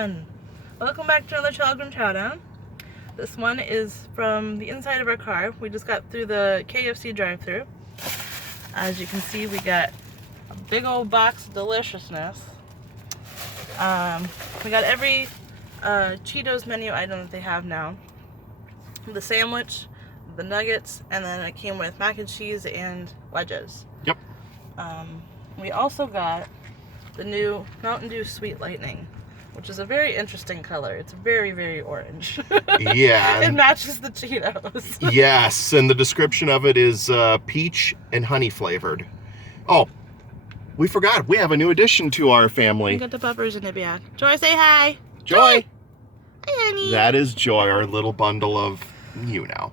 everyone! Welcome back to another Children Chowdown. This one is from the inside of our car. We just got through the KFC drive-thru. As you can see, we got a big old box of deliciousness. We got every Cheetos menu item that they have now. The sandwich, the nuggets, and then it came with mac and cheese and wedges. Yep. We also got the new Mountain Dew Sweet Lightning, which is a very interesting color. It's very, very orange. Yeah. It matches the Cheetos. Yes, and the description of it is peach and honey flavored. Oh, we forgot. We have a new addition to our family. We got the peppers in the back. Joy, say hi. Joy. Hi, honey. That is Joy, our little bundle of you now.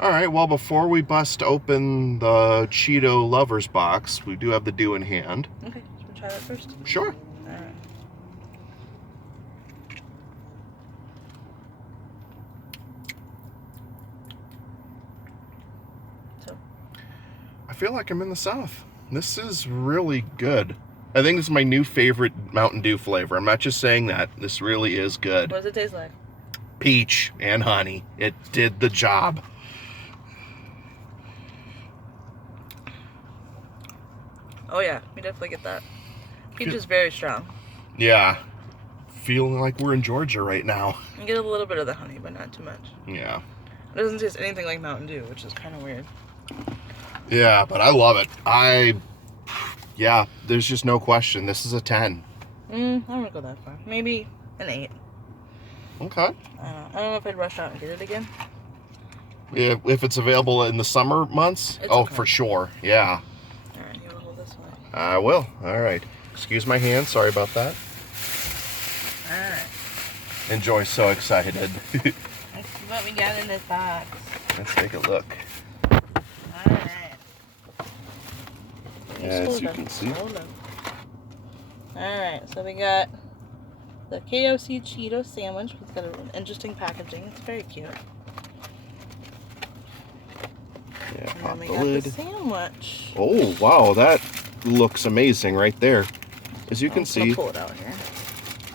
All right, well, before we bust open the Cheetos Lovers box, we do have the dew in hand. Okay, should we try that first? Sure. All right. So, I feel like I'm in the South. This is really good. I think this is my new favorite Mountain Dew flavor. I'm not just saying that. This really is good. what does it taste like? Peach and honey. It did the job. Oh yeah, we definitely get that. Peach is very strong. Yeah. Feeling like we're in Georgia right now. You get a little bit of the honey, but not too much. Yeah. It doesn't taste anything like Mountain Dew, which is kind of weird. Yeah, but I love it. Yeah, there's just no question. This is a 10. I don't want to go that far. Maybe an 8. Okay. I don't know if I'd rush out and get it again. If it's available in the summer months? It's oh, okay. for sure. Yeah. All right, you want to hold this way? I will. All right. Excuse my hand. Sorry about that. All right. Enjoy. So excited. Let's see what we got in this box. Let's take a look. All right. As you can see. Hold on. All right, so we got the KFC Cheetos sandwich. It's got an interesting packaging. It's very cute. Yeah, And pop then we the got lid. the sandwich. Oh, wow. That looks amazing right there. As you can I'm see. gonna pull it out here.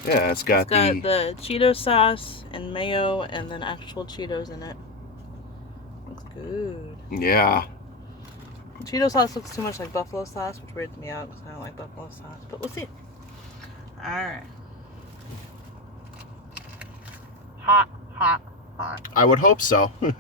Yeah, it's got the Cheetos sauce and mayo and then actual Cheetos in it. Looks good. Yeah. Cheeto sauce looks too much like buffalo sauce, which weirds me out because I don't like buffalo sauce. But we'll see. Alright. Hot, hot, hot. I would hope so. That's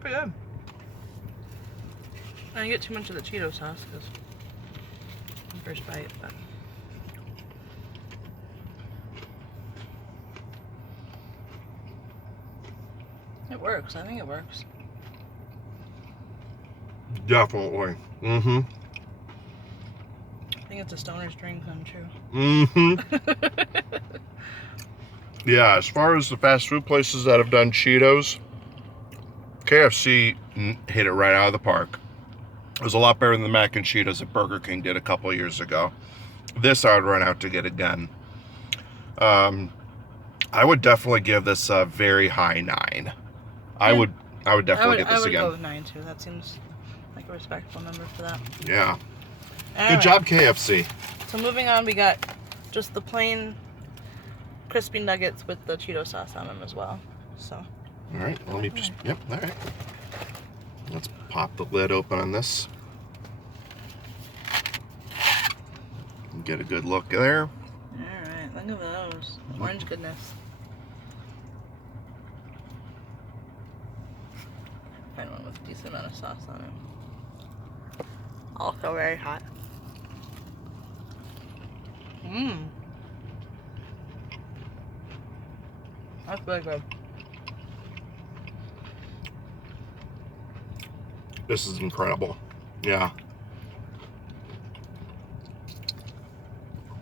pretty good. I didn't get too much of the Cheeto sauce because first bite, but it works. I think it works. Definitely. Mm-hmm. I think it's a stoner's dream come true. Mm-hmm. Yeah, as far as the fast food places that have done Cheetos, KFC hit it right out of the park. It was a lot better than the mac and Cheetos that Burger King did a couple of years ago. This I would run out to get again. I would definitely give this a very high 9. I would definitely get this again. I would go with 9 too. That seems like a respectful number for that. Yeah. All Good right. job, KFC. So moving on, we got just the plain crispy nuggets with the Cheeto sauce on them as well. So. All right. Let me just. Yep. All right. Let's pop the lid open on this. Get a good look there. Alright, look at those. Orange goodness. Find one with a decent amount of sauce on it. Also very hot. Mmm. That's really good. This is incredible. Yeah.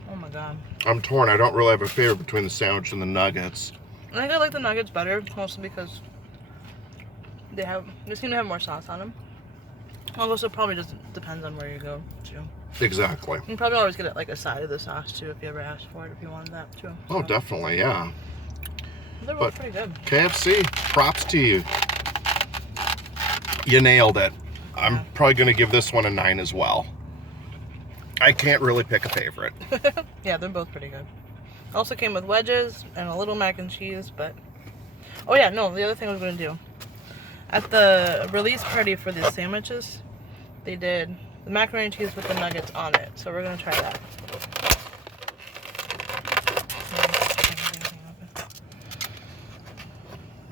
Oh my god. I'm torn. I don't really have a favorite between the sandwich and the nuggets. I think I like the nuggets better, mostly because they seem to have more sauce on them. Also, probably just depends on where you go too. Exactly. You can probably always get it like a side of the sauce too if you ever asked for it, if you wanted that too. Oh, So. definitely, yeah. They're both pretty good. KFC, props to you. You nailed it. I'm probably going to give this one a 9 as well. I can't really pick a favorite. Yeah, they're both pretty good. Also came with wedges and a little mac and cheese, but... Oh yeah, no, the other thing I was going to do. At the release party for these sandwiches, they did the macaroni and cheese with the nuggets on it. So we're going to try that.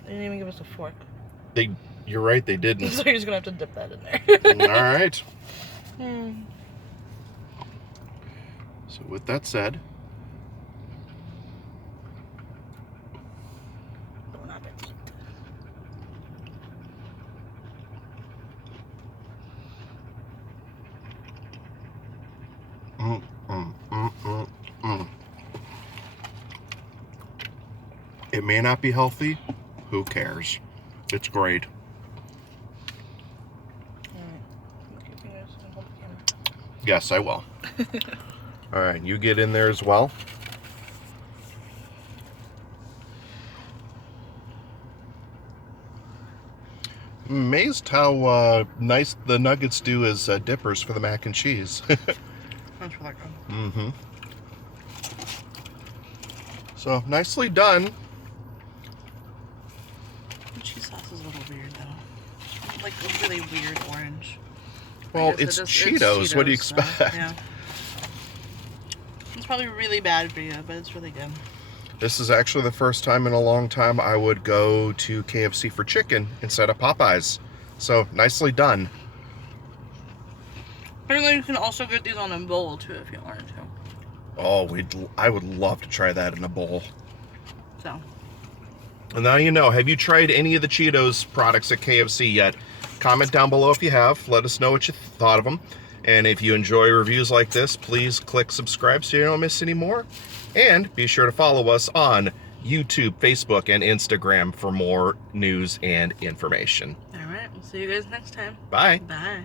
They didn't even give us a fork. You're right, they didn't. So you're just going to have to dip that in there. All right. So with that said... It may not be healthy. Who cares? It's great. Yes, I will. All right, you get in there as well. I'm amazed how nice the nuggets do as dippers for the mac and cheese. That's really good. Mm-hmm. So, nicely done. The cheese sauce is a little weird, though. Like a really weird orange. Well, it's Cheetos. What do you expect? So, yeah. It's probably really bad for you, but it's really good. This is actually the first time in a long time I would go to KFC for chicken instead of Popeyes. So, nicely done. Apparently, you can also get these on a bowl, too, if you wanted to. Oh, I would love to try that in a bowl. So. And now you know. Have you tried any of the Cheetos products at KFC yet? Comment down below if you have. Let us know what you thought of them. And if you enjoy reviews like this, please click subscribe so you don't miss any more. And be sure to follow us on YouTube, Facebook, and Instagram for more news and information. All right. We'll see you guys next time. Bye. Bye.